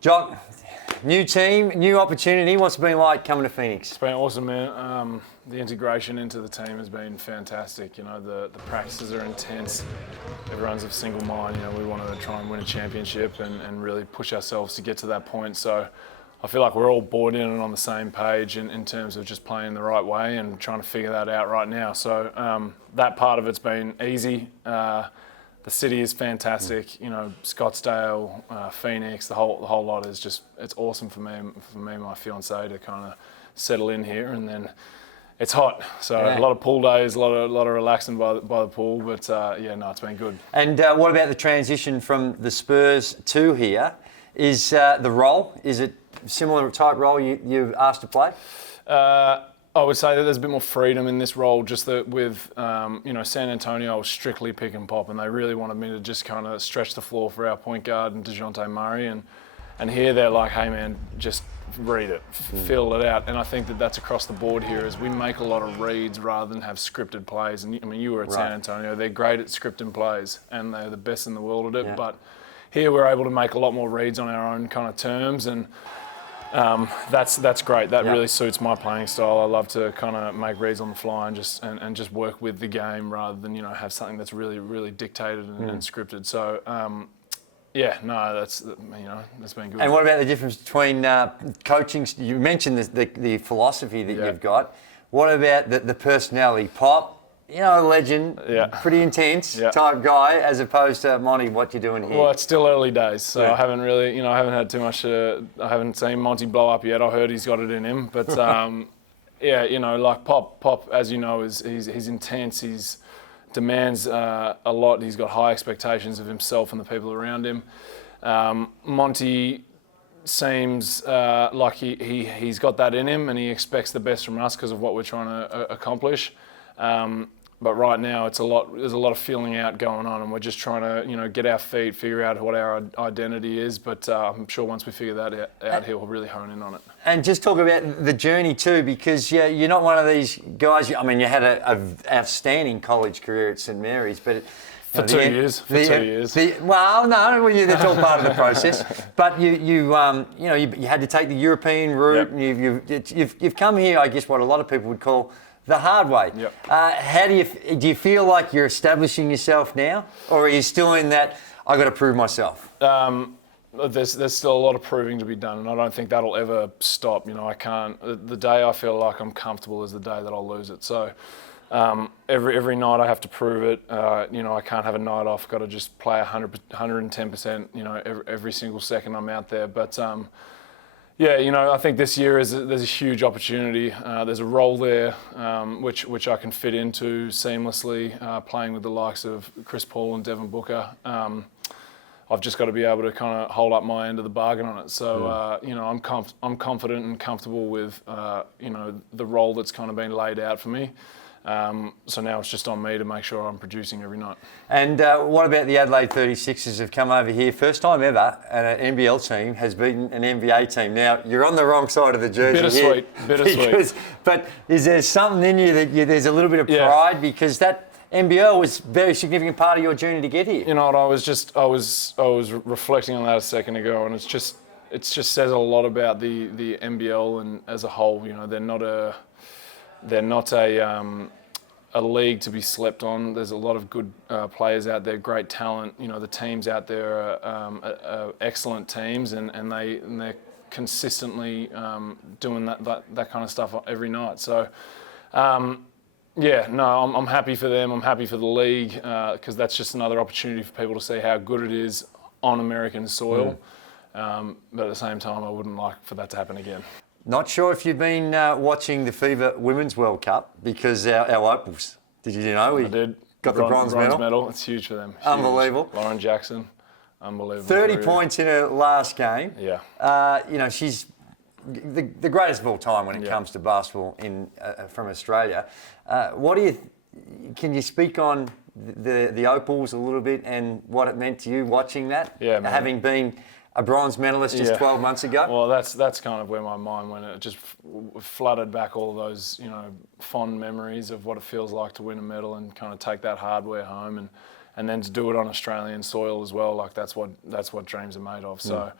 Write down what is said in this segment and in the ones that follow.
Jock, new team, new opportunity. What's it been like coming to Phoenix? It's been awesome, man. The integration into the team has been fantastic. You know, the practices are intense. Everyone's of single mind. You know, we want to try and win a championship and really push ourselves to get to that point. So I feel like we're all bought in and on the same page in terms of just playing the right way and trying to figure that out right now. So that part of it's been easy. The city is fantastic. You know, Scottsdale, Phoenix, the whole lot is just, it's awesome for me and my fiancée to kind of settle in here. And then it's hot, so a lot of pool days, a lot of relaxing by the pool. But it's been good. And what about the transition from the Spurs to here? Is the role, is it similar type role you've asked to play? I would say that there's a bit more freedom in this role, just that with, San Antonio, I was strictly pick and pop, and they really wanted me to just kind of stretch the floor for our point guard and DeJounte Murray. And here they're like, hey man, just read it, fill it out. And I think that that's across the board here, is we make a lot of reads rather than have scripted plays. And I mean, you were at San Antonio, they're great at scripting plays, and they're the best in the world at it. Yeah. But here we're able to make a lot more reads on our own kind of terms, and that's great. That really suits my playing style. I love to kind of make reads on the fly and just work with the game rather than have something that's really really dictated and scripted. So that's been good. And what about the difference between coaching? You mentioned the philosophy that you've got. What about the personality? Pop, legend, pretty intense type guy, as opposed to Monty, what you're doing here? Well, it's still early days, so I haven't really, I haven't had too much. I haven't seen Monty blow up yet. I heard he's got it in him, but like Pop, as you know, he's intense. He's demands a lot. He's got high expectations of himself and the people around him. Monty seems like he's got that in him, and he expects the best from us because of what we're trying to accomplish. But right now, there's a lot of feeling out going on, and we're just trying to, get our feet, figure out what our identity is. But I'm sure once we figure that out, he'll really hone in on it. And just talk about the journey too, because you're not one of these guys. I mean, you had an outstanding college career at St Mary's, but For 2 years. That's all part of the process. But you had to take the European route, and you've come here, I guess, what a lot of people would call the hard way. Yep. How do you feel like you're establishing yourself now, or are you still in that I got to prove myself? There's still a lot of proving to be done, and I don't think that'll ever stop. I can't. The day I feel like I'm comfortable is the day that I'll lose it. So every night I have to prove it. I can't have a night off. Got to just play 110%. Every single second I'm out there. But I think this year there's a huge opportunity. There's a role there which I can fit into seamlessly, playing with the likes of Chris Paul and Devin Booker. I've just got to be able to kind of hold up my end of the bargain on it. So I'm confident and comfortable with the role that's kind of been laid out for me. So now it's just on me to make sure I'm producing every night. And what about the Adelaide 36ers have come over here? First time ever an NBL team has beaten an NBA team. Now, you're on the wrong side of the jersey Bittersweet. But is there something in you that there's a little bit of pride because that NBL was a very significant part of your journey to get here? You know what, I was reflecting on that a second ago, and it just says a lot about the NBL and as a whole. They're not a league to be slept on. There's a lot of good players out there, great talent. The teams out there are excellent teams, and they're consistently doing that kind of stuff every night. So, I'm happy for them. I'm happy for the league because that's just another opportunity for people to see how good it is on American soil. But at the same time, I wouldn't like for that to happen again. Not sure if you've been watching the FIBA Women's World Cup because our Opals, did you know? I did. Got the bronze medal. It's huge for them. Huge. Unbelievable. Lauren Jackson, unbelievable. 30 points in her last game. Yeah. She's the greatest of all time when it comes to basketball from Australia. Can you speak on the Opals a little bit and what it meant to you watching that? Yeah, man. Having been a bronze medalist just 12 months ago? Well, that's kind of where my mind went. It just flooded back all those, fond memories of what it feels like to win a medal and kind of take that hardware home and then to do it on Australian soil as well. Like that's what dreams are made of. So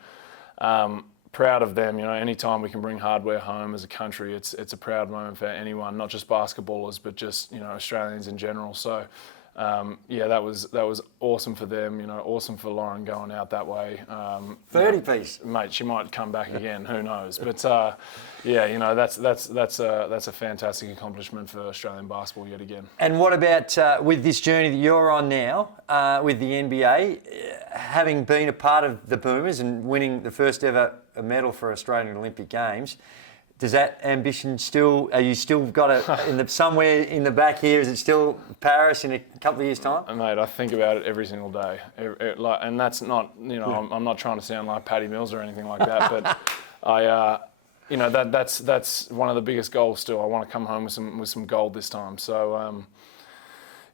Proud of them. Anytime we can bring hardware home as a country, it's a proud moment for anyone, not just basketballers, but just Australians in general. So. That was awesome for them. Awesome for Lauren going out that way. 30-piece, mate. She might come back again. Who knows? But that's a fantastic accomplishment for Australian basketball yet again. And what about with this journey that you're on now with the NBA, having been a part of the Boomers and winning the first ever medal for Australian Olympic Games? Does that ambition still? Are you still got it somewhere in the back here? Is it still Paris in a couple of years' time? Mate, I think about it every single day, and that's not. I'm not trying to sound like Paddy Mills or anything like that, but that's one of the biggest goals still. I want to come home with some gold this time. So.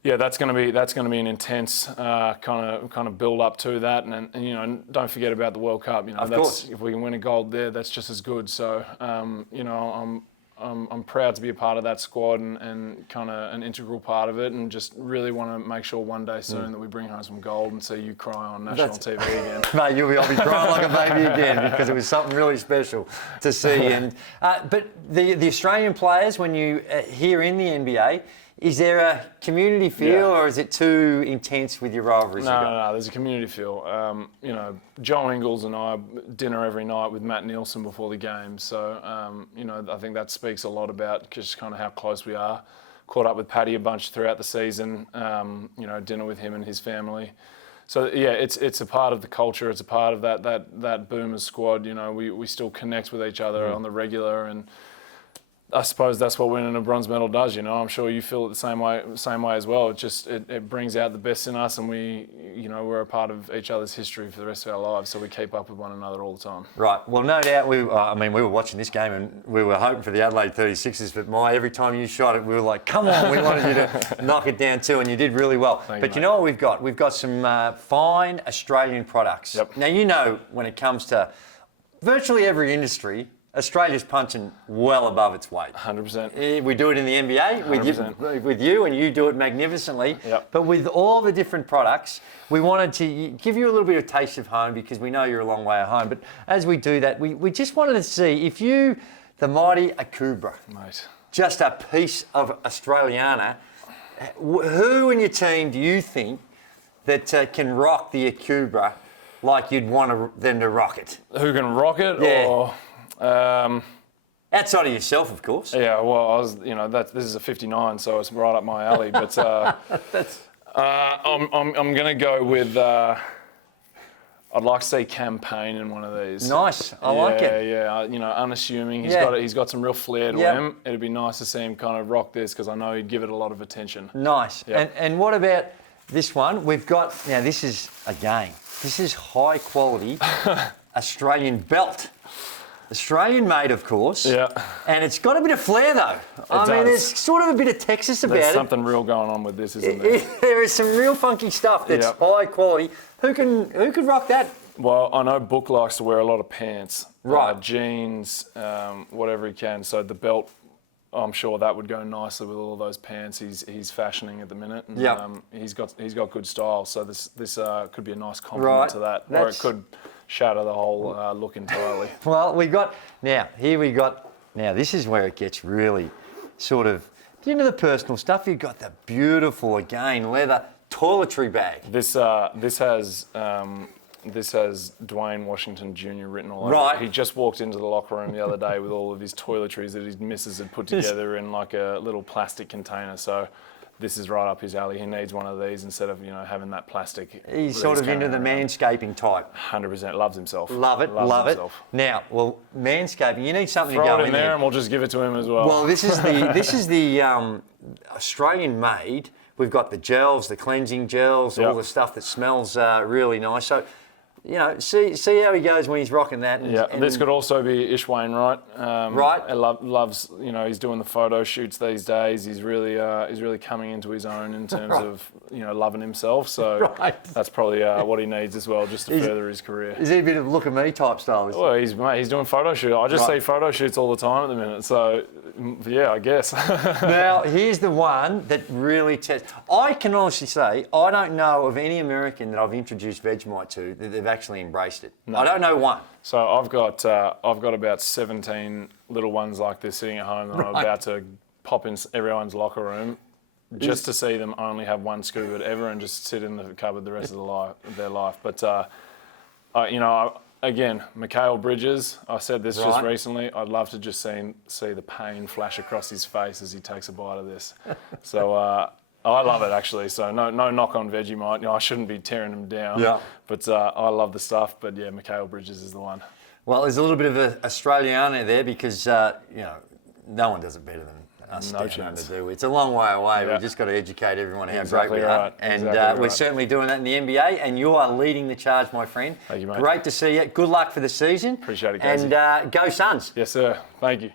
That's going to be an intense kind of build up to that, and don't forget about the World Cup. Of course. If we can win a gold there, that's just as good. So I'm proud to be a part of that squad and kind of an integral part of it, and just really want to make sure one day soon that we bring home some gold and see you cry on national TV again. Mate, I'll be crying like a baby again because it was something really special to see. And but the Australian players, when you here in the NBA. Is there a community feel, or is it too intense with your rivalries? No. There's a community feel. Joe Ingles and I dinner every night with Matt Nielsen before the game. So, I think that speaks a lot about just kind of how close we are. Caught up with Paddy a bunch throughout the season. Dinner with him and his family. So it's a part of the culture. It's a part of that Boomers squad. We still connect with each other on the regular, and I suppose that's what winning a bronze medal does. I'm sure you feel it the same way as well. It just it brings out the best in us, and we're a part of each other's history for the rest of our lives. So we keep up with one another all the time. Right. Well, no doubt we were watching this game and we were hoping for the Adelaide 36ers, but every time you shot it, we were like, come on, we wanted you to knock it down too, and you did really well. But you know what we've got? We've got some fine Australian products. Yep. Now when it comes to virtually every industry, Australia's punching well above its weight. 100%. We do it in the NBA with you, and you do it magnificently. Yep. But with all the different products, we wanted to give you a little bit of taste of home because we know you're a long way at home. But as we do that, we just wanted to see if you, the mighty Akubra, mate, just a piece of Australiana, who in your team do you think that can rock the Akubra like you'd want them to rock it? Who can rock it? Yeah. Or... outside of yourself, of course. Yeah, well, this is a 59, so it's right up my alley. But I'm going to go with. I'd like to see Campaign in one of these. Nice, I like it. Yeah, unassuming. He's got some real flair to him. It'd be nice to see him kind of rock this because I know he'd give it a lot of attention. Nice. Yep. And what about this one? We've got now. This is high quality Australian belt. Australian made, of course. Yeah. And it's got a bit of flair, though. I mean, there's sort of a bit of Texas about it. There's something real going on with this, isn't there? There is some real funky stuff that's high quality. Who could rock that? Well, I know Book likes to wear a lot of pants. Right. Jeans, whatever he can. So the belt, I'm sure that would go nicely with all of those pants he's fashioning at the minute. And, he's got good style. So this could be a nice compliment to that. Or it could shatter the whole look entirely. Well, now this is where it gets really sort of into the personal stuff. You've got the beautiful, again, leather toiletry bag. This has Dwayne Washington Jr. written all over it. Right. He just walked into the locker room the other day with all of his toiletries that his missus had put together in like a little plastic container. So this is right up his alley. He needs one of these instead of having that plastic. He's sort of into the manscaping type. 100%. Loves himself. Love it. Now, well, manscaping. You need something to go in there, and we'll just give it to him as well. Well, this is the Australian made. We've got the gels, the cleansing gels, all the stuff that smells really nice. So, see how he goes when he's rocking that. And this could also be Ish Wainwright. Right. Loves, he's doing the photo shoots these days. He's really coming into his own in terms of, loving himself. So that's probably what he needs as well, just to further his career. Is he a bit of look at me type style? Well, he's doing photo shoots. I just see photo shoots all the time at the minute. So, Yeah, I guess. Now, here's the one that really tests. I can honestly say I don't know of any American that I've introduced Vegemite to that they've actually embraced it. No. I don't know one. So I've got about 17 little ones like this sitting at home that I'm about to pop in everyone's locker room just to see them only have one scoop of it ever and just sit in the cupboard the rest of their life. But, again, Mikal Bridges, I said this just recently, I'd love to just see the pain flash across his face as he takes a bite of this. So I love it, actually. So no knock on Vegemite. I shouldn't be tearing them down. Yeah. But I love the stuff. But, yeah, Mikal Bridges is the one. Well, there's a little bit of an Australiana there because, no one does it better than us down under do. It's a long way away. Yeah. We've just got to educate everyone how great we are. And we're certainly doing that in the NBA, and you are leading the charge, my friend. Thank you, mate. Great to see you. Good luck for the season. Appreciate it, guys. And go Suns. Yes, sir. Thank you.